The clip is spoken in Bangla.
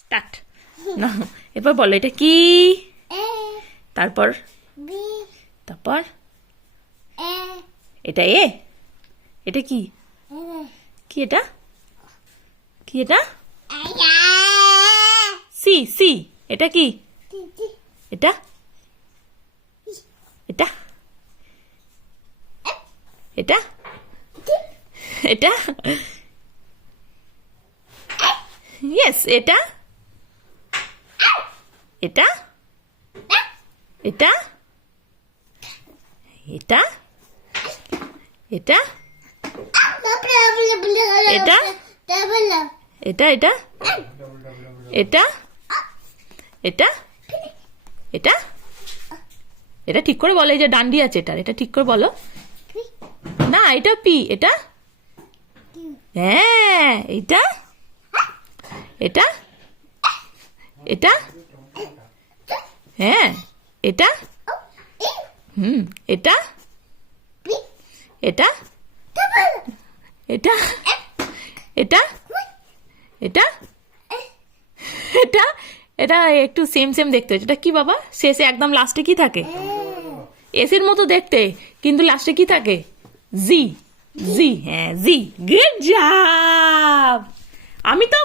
স্টার্ট। না, এরপর বলো এটা কি। তারপর তারপর এটা এ। এটা কি? কি এটা? কি এটা? সি। সি। এটা কি? এটা এটা এটা এটা ইয়েস। এটা এটা এটা এটা এটা এটা এটা এটা এটা এটা এটা এটা ঠিক করে বলো। এই যে ডান্ডি আছে এটার, এটা ঠিক করে বলো। না, এটা পি। এটা হ্যাঁ। এটা এটা এটা হ্যাঁ। এটা এটা এটা এটা এটা এটা এটা এটা একটু সেম সেম দেখতে হচ্ছে। এটা কি বাবা? শেষে একদম লাস্টে কি থাকে? এসির মতো দেখতে, কিন্তু লাস্টে কি থাকে? জি। জি। হ্যাঁ, জি। Good job. আমি তো